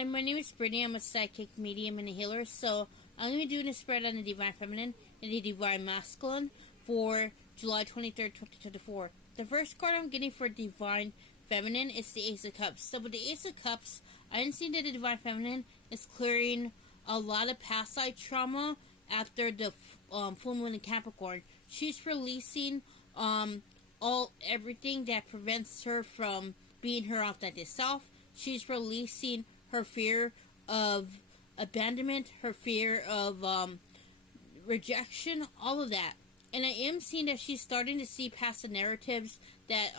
Hi, my name is Brittany. I'm a psychic medium and a healer. So I'm going to be doing a spread on the Divine Feminine and the Divine Masculine for July 23rd, 2024. The first card I'm getting for Divine Feminine is the Ace of Cups. So with the Ace of Cups, I didn't see that the Divine Feminine is clearing a lot of past life trauma after the full moon in Capricorn. She's releasing everything that prevents her from being her authentic self. She's releasing her fear of abandonment, her fear of rejection, all of that. And I am seeing that she's starting to see past the narratives that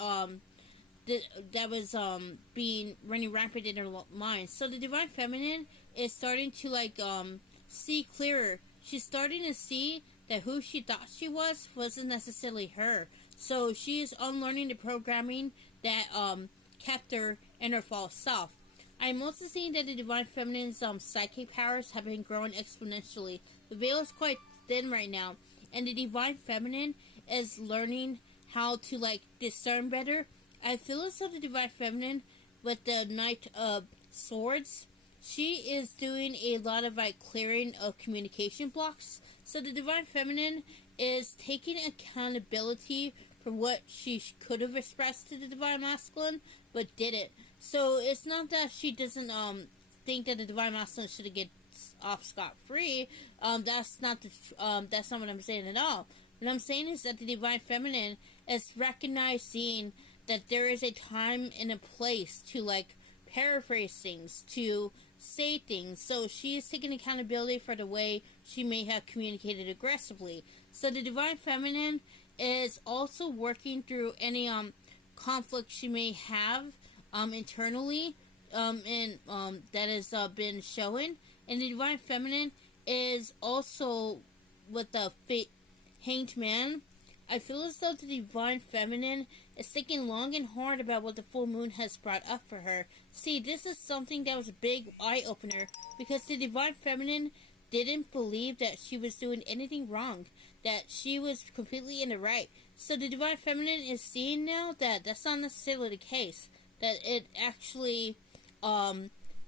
that was being running rampant in her mind. So the Divine Feminine is starting to see clearer. She's starting to see that who she thought she wasn't necessarily her. So she is unlearning the programming that kept her in her false self. I'm also seeing that the Divine Feminine's psychic powers have been growing exponentially. The veil is quite thin right now, and the Divine Feminine is learning how to discern better. I feel as though the Divine Feminine, with the Knight of Swords, she is doing a lot of clearing of communication blocks. So the Divine Feminine is taking accountability for what she could have expressed to the Divine Masculine, but didn't. So it's not that she doesn't think that the Divine Masculine should get off scot-free. That's not what I'm saying at all. What I'm saying is that the Divine Feminine is recognizing that there is a time and a place to paraphrase things, to say things. So she is taking accountability for the way she may have communicated aggressively. So the Divine Feminine is also working through any conflict she may have internally and that has been showing. And the Divine Feminine is also with the Hanged Man. I feel as though the Divine Feminine is thinking long and hard about what the full moon has brought up for her. See, this is something that was a big eye-opener, because the Divine Feminine didn't believe that she was doing anything wrong, that she was completely in the right. So the Divine Feminine is seeing now that that's not necessarily the case, that it actually,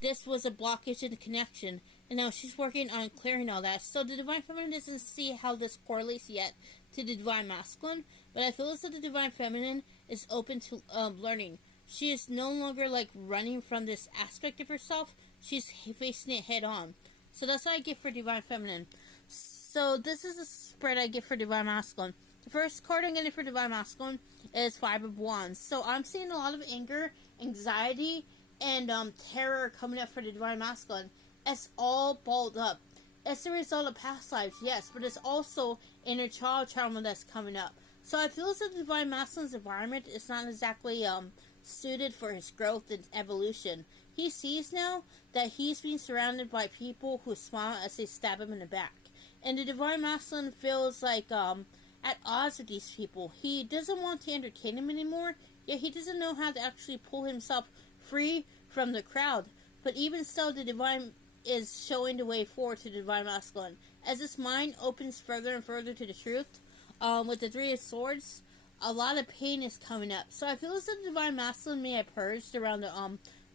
this was a blockage in the connection, and now she's working on clearing all that. So the Divine Feminine doesn't see how this correlates yet to the Divine Masculine, but I feel as though the Divine Feminine is open to learning. She is no longer running from this aspect of herself. She's facing it head on. So that's what I get for Divine Feminine. So this is a spread I get for Divine Masculine. The first card I'm getting for Divine Masculine is Five of Wands. So I'm seeing a lot of anger, anxiety, and terror coming up for the Divine Masculine. It's all balled up. It's the result of past lives, yes, but it's also inner child trauma that's coming up. So I feel as if the Divine Masculine's environment is not exactly suited for his growth and evolution. He sees now that he's being surrounded by people who smile as they stab him in the back. And the Divine Masculine feels at odds with these people. He doesn't want to entertain them anymore, yet he doesn't know how to actually pull himself free from the crowd. But even so, the Divine is showing the way forward to the Divine Masculine. As his mind opens further and further to the truth, with the Three of Swords, a lot of pain is coming up. So I feel as if the Divine Masculine may have purged around the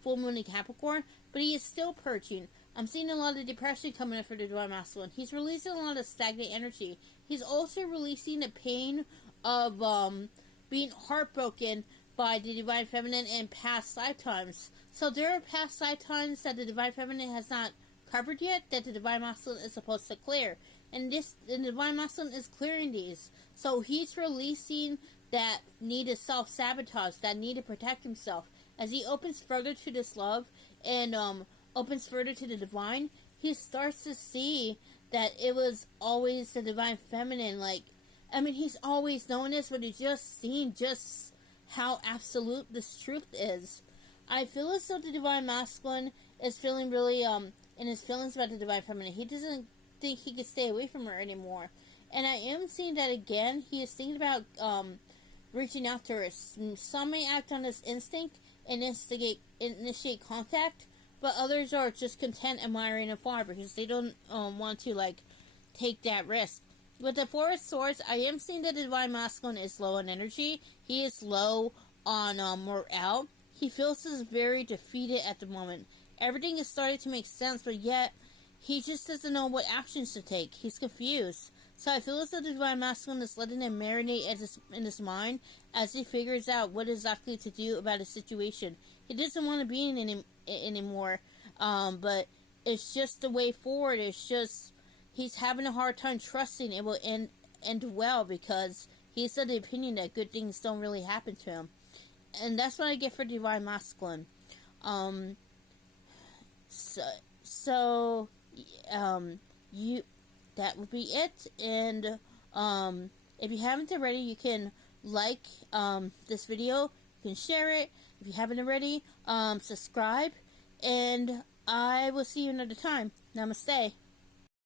full moon in Capricorn, but he is still purging. I'm seeing a lot of depression coming up for the Divine Masculine. He's releasing a lot of stagnant energy. He's also releasing the pain of being heartbroken by the Divine Feminine in past lifetimes. So there are past lifetimes that the Divine Feminine has not covered yet that the Divine Masculine is supposed to clear. And the Divine Masculine is clearing these. So he's releasing that need to self-sabotage, that need to protect himself. As he opens further to this love and opens further to the Divine, he starts to see that it was always the Divine Feminine. He's always known this, but he's just seeing just how absolute this truth is. I feel as though the Divine Masculine is feeling really in his feelings about the Divine Feminine. He doesn't think he can stay away from her anymore. And I am seeing that again. He is thinking about reaching out to her. Some may act on this instinct and initiate contact, but others are just content admiring afar because they don't want to take that risk. With the Four of Swords, I am seeing that the Divine Masculine is low on energy. He is low on morale. He feels very defeated at the moment. Everything is starting to make sense, but yet he just doesn't know what actions to take. He's confused. So I feel as though the Divine Masculine is letting him marinate in his mind as he figures out what exactly to do about his situation. He doesn't want to be in anymore, but it's just the way forward. It's just he's having a hard time trusting it will end well, because he's of the opinion that good things don't really happen to him. And that's what I get for Divine Masculine. So you that would be it. And if you haven't already, you can like this video, you can share it. If you haven't already, subscribe, and I will see you another time. Namaste.